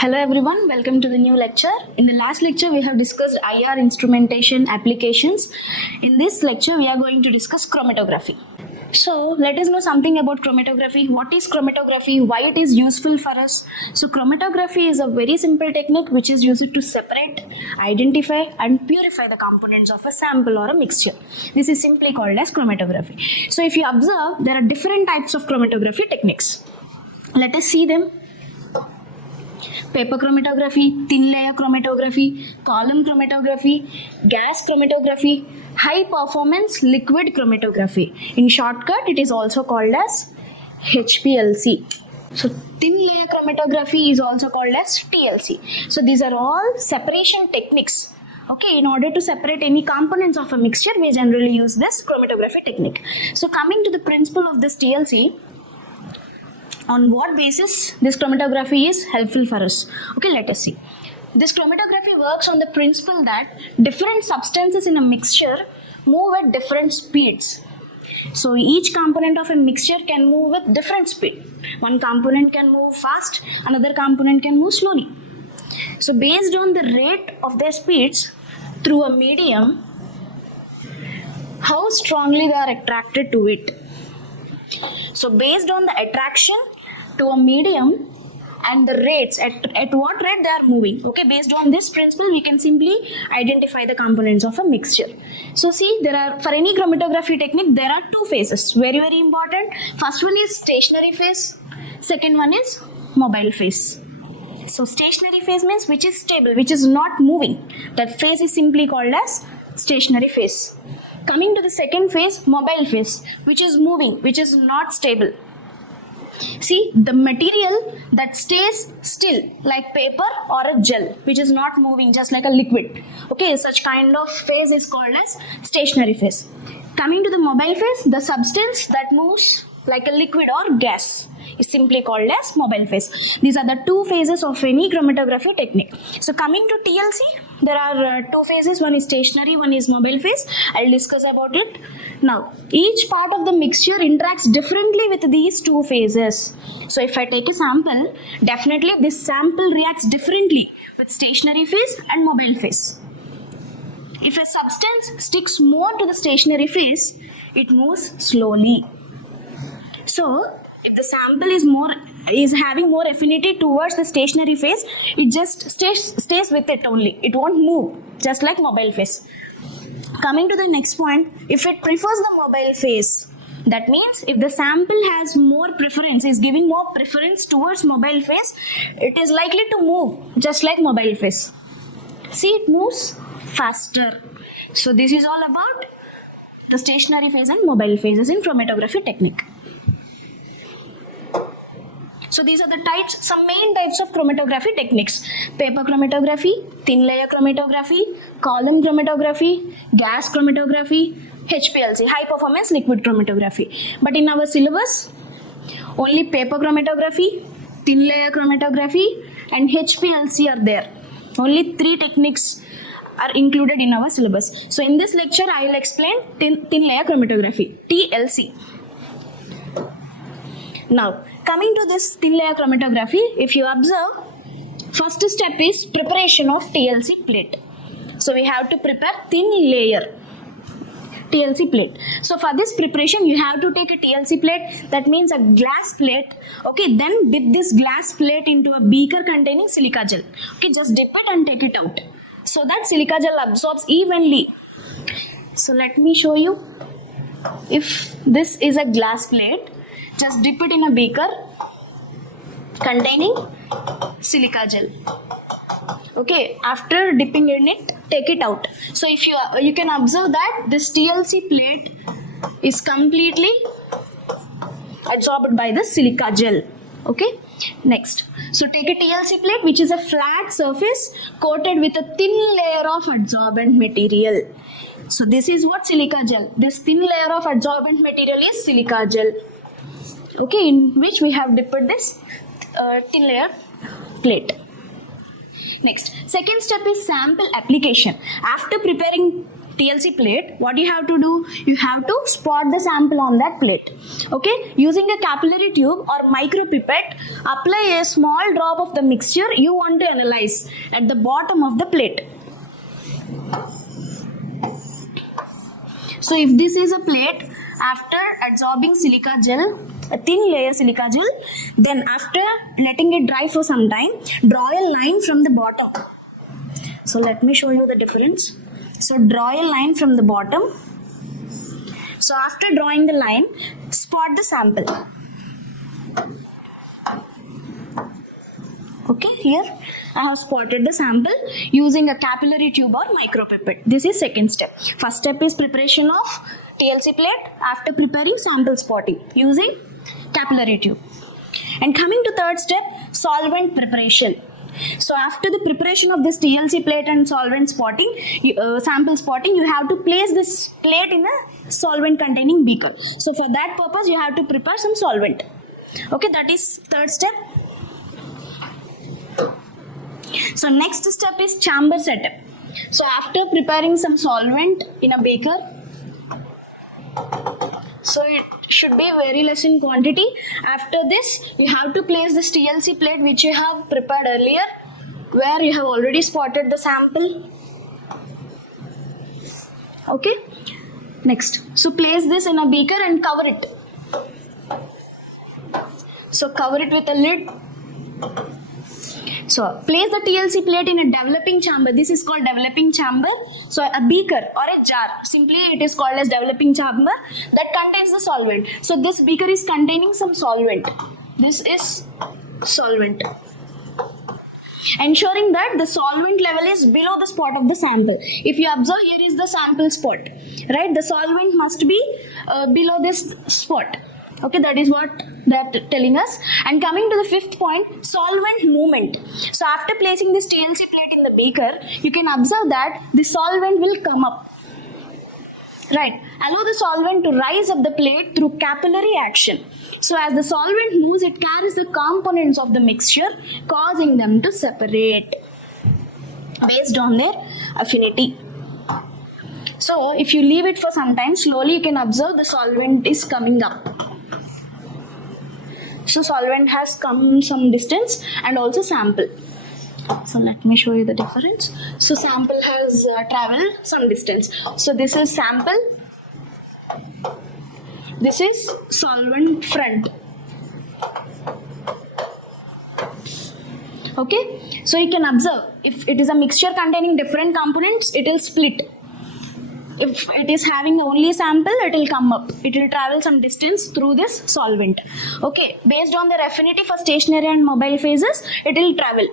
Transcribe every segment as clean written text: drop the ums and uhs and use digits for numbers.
Hello everyone, welcome to the new lecture. In the last lecture we have discussed IR instrumentation applications. In this lecture we are going to discuss chromatography. So let us know something about chromatography. What is chromatography? Why it is useful for us? So chromatography is a very simple technique which is used to separate, identify and purify the components of a sample or a mixture. This is simply called as chromatography. So if you observe, there are different types of chromatography techniques. Let us see them. Paper chromatography, thin layer chromatography, column chromatography, gas chromatography, high performance liquid chromatography. In shortcut, it is also called as HPLC. So thin layer chromatography is also called as TLC. So these are all separation techniques. Okay, in order to separate any components of a mixture, we generally use this chromatography technique. So coming to the principle of this TLC, on what basis this chromatography is helpful for us? Okay, let us see. This chromatography works on the principle that different substances in a mixture move at different speeds. So each component of a mixture can move with different speed. One component can move fast, another component can move slowly. So based on the rate of their speeds through a medium, how strongly they are attracted to it. So based on the attraction to a medium and the rates, at what rate they are moving. Okay, based on this principle, we can simply identify the components of a mixture. So see, there are, for any chromatography technique, there are two phases. Very, very important. First one is stationary phase. Second one is mobile phase. So stationary phase means which is stable, which is not moving. That phase is simply called as stationary phase. Coming to the second phase, mobile phase, which is moving, which is not stable. See, the material that stays still, like paper or a gel, which is not moving, just like a liquid. Okay, such kind of phase is called as stationary phase. Coming to the mobile phase, the substance that moves like a liquid or gas is simply called as mobile phase. These are the two phases of any chromatography technique. So coming to TLC, there are two phases. One is stationary, one is mobile phase. I'll discuss about it. Now, each part of the mixture interacts differently with these two phases. So if I take a sample, definitely this sample reacts differently with stationary phase and mobile phase. If a substance sticks more to the stationary phase, it moves slowly. So, if the sample is having more affinity towards the stationary phase, it just stays with it only. It won't move, just like mobile phase. Coming to the next point, if it prefers the mobile phase, that means if the sample has more preference, is giving more preference towards mobile phase, it is likely to move, just like mobile phase. See, it moves faster. So this is all about the stationary phase and mobile phases in chromatography technique. So these are the types, some main types of chromatography techniques. Paper chromatography, thin layer chromatography, column chromatography, gas chromatography, HPLC, high performance liquid chromatography. But in our syllabus, only paper chromatography, thin layer chromatography and HPLC are there. Only three techniques are included in our syllabus. So in this lecture, I will explain thin layer chromatography, TLC. Now, coming to this thin layer chromatography, if you observe, first step is preparation of TLC plate. So we have to prepare thin layer TLC plate. So for this preparation, you have to take a TLC plate, that means a glass plate. Okay, then dip this glass plate into a beaker containing silica gel. Okay, just dip it and take it out, so that silica gel absorbs evenly. So let me show you. If this is a glass plate, just dip it in a beaker containing silica gel. Okay, after dipping in it, take it out. So if you can observe that this TLC plate is completely absorbed by the silica gel. Okay, next. So take a TLC plate which is a flat surface coated with a thin layer of adsorbent material. So this is what silica gel. This thin layer of adsorbent material is silica gel. Okay, in which we have dipped this thin layer plate. Next, second step is sample application. After preparing TLC plate, what you have to do? You have to spot the sample on that plate. Okay, using a capillary tube or micropipette, apply a small drop of the mixture you want to analyze at the bottom of the plate. So if this is a plate, after absorbing silica gel, a thin layer silica gel, then after letting it dry for some time, draw a line from the bottom. So let me show you the difference. So draw a line from the bottom. So after drawing the line, spot the sample. Okay, here I have spotted the sample using a capillary tube or micropipette. This is second step. First step is preparation of TLC plate after preparing sample spotting using capillary tube. And coming to third step, solvent preparation. So after the preparation of this TLC plate and solvent spotting, sample spotting, you have to place this plate in a solvent containing beaker. So for that purpose, you have to prepare some solvent. Okay, that is third step. So next step is chamber setup. So after preparing some solvent in a beaker, so it should be very less in quantity. After this, you have to place this TLC plate which you have prepared earlier, where you have already spotted the sample. Okay, next, so place this in a beaker and cover it. So cover it with a lid. So place the TLC plate in a developing chamber. This is called developing chamber. So a beaker or a jar, simply it is called as developing chamber, that contains the solvent. So this beaker is containing some solvent. This is solvent. Ensuring that the solvent level is below the spot of the sample. If you observe, here is the sample spot, right? The solvent must be below this spot. Okay, that is what they're telling us. And coming to the fifth point, solvent movement. So after placing this TLC plate in the beaker, you can observe that the solvent will come up. Right, allow the solvent to rise up the plate through capillary action. So as the solvent moves, it carries the components of the mixture, causing them to separate based on their affinity. So if you leave it for some time, slowly you can observe the solvent is coming up. So solvent has come some distance and also sample. So let me show you the difference. So sample has traveled some distance. So this is sample. This is solvent front. Okay. So you can observe, if it is a mixture containing different components, it will split. If it is having only sample, it will come up. It will travel some distance through this solvent. Okay, based on their affinity for stationary and mobile phases, it will travel.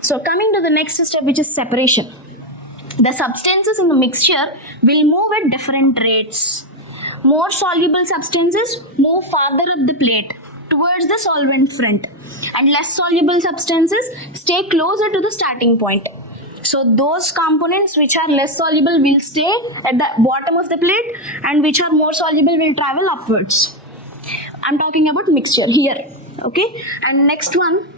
So coming to the next step, which is separation. The substances in the mixture will move at different rates. More soluble substances move farther up the plate towards the solvent front, and less soluble substances stay closer to the starting point. So those components which are less soluble will stay at the bottom of the plate, and which are more soluble will travel upwards. I'm talking about mixture here. Okay, and next one,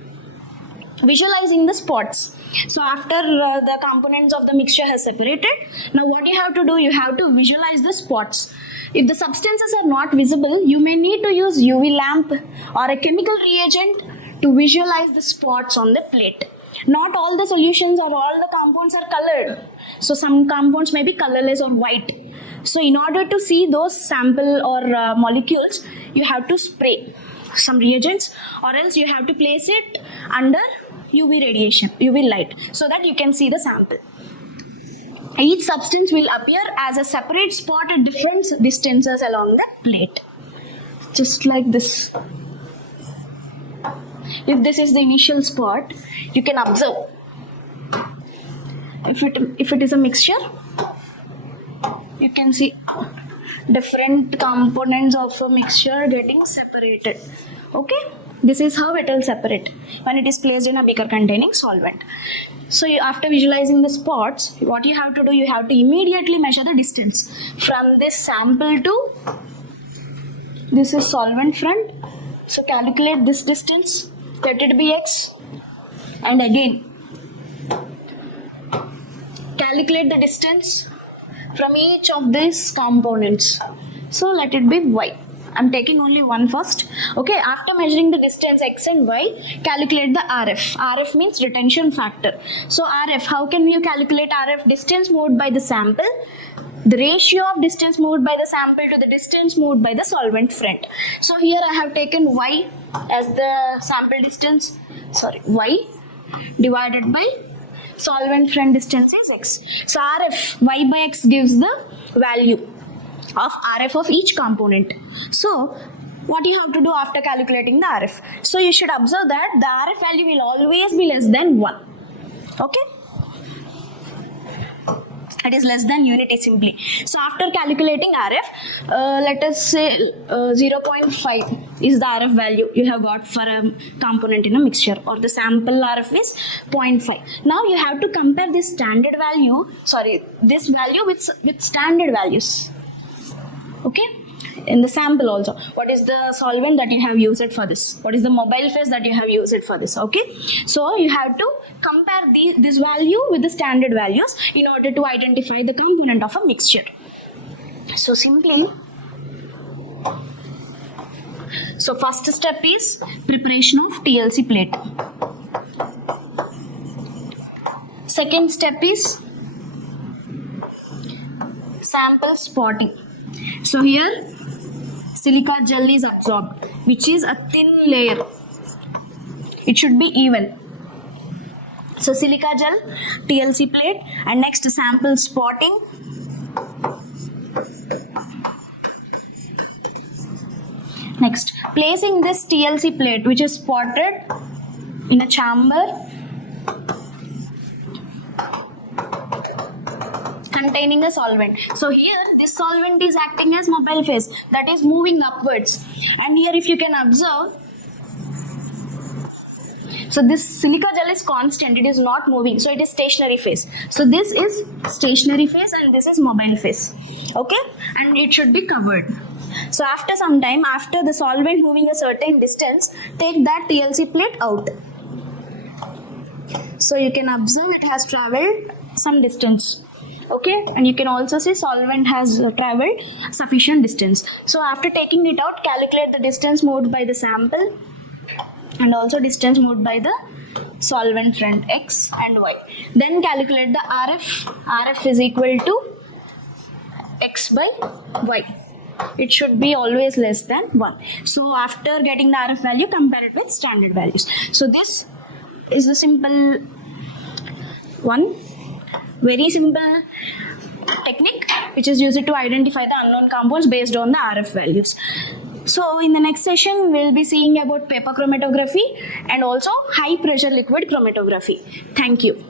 visualizing the spots. So after the components of the mixture has separated, now what you have to do, you have to visualize the spots. If the substances are not visible, you may need to use UV lamp or a chemical reagent to visualize the spots on the plate. Not all the solutions or all the compounds are colored. So some compounds may be colorless or white. So in order to see those sample or molecules, you have to spray some reagents, or else you have to place it under UV radiation, UV light, so that you can see the sample. Each substance will appear as a separate spot at different distances along the plate. Just like this. If this is the initial spot, you can observe. If it is a mixture, you can see different components of a mixture getting separated. Okay, this is how it will separate when it is placed in a beaker containing solvent. So after visualizing the spots, what you have to do, you have to immediately measure the distance from this sample to this is solvent front. So calculate this distance, let it be x, and again calculate the distance from each of these components. So let it be y. I'm taking only one first. Okay, after measuring the distance x and y, calculate the RF. RF means retention factor. So RF, how can you calculate RF? Distance moved by the sample, the ratio of distance moved by the sample to the distance moved by the solvent front. So here I have taken y as the sample distance, y divided by solvent front distance is x. So RF, y by x gives the value of RF of each component. So what you have to do after calculating the RF? So you should observe that the RF value will always be less than 1. Okay? It is less than unity simply. So after calculating RF, let us say 0.5 is the RF value you have got for a component in a mixture, or the sample RF is 0.5. Now you have to compare this standard value, this value with standard values. Okay, in the sample also, what is the solvent that you have used for this, what is the mobile phase that you have used for this. Okay, so you have to compare this value with the standard values in order to identify the component of a mixture. So simply, so first step is preparation of TLC plate. Second step is sample spotting. So here silica gel is absorbed, which is a thin layer. It should be even. So silica gel, TLC plate, and next sample spotting. Next, placing this TLC plate which is spotted in a chamber containing a solvent. So here this solvent is acting as mobile phase, that is moving upwards. And here if you can observe, so this silica gel is constant, it is not moving, so it is stationary phase. So this is stationary phase and this is mobile phase. Okay, and it should be covered. So after some time, after the solvent moving a certain distance, take that TLC plate out. So you can observe it has traveled some distance. Okay, and you can also see solvent has traveled sufficient distance. So after taking it out, calculate the distance moved by the sample and also distance moved by the solvent front x and y. Then calculate the RF. RF is equal to x by y. It should be always less than 1. So after getting the RF value, compare it with standard values. So this is the simple one, very simple technique which is used to identify the unknown compounds based on the RF values. So in the next session, we'll be seeing about paper chromatography and also high pressure liquid chromatography. Thank you.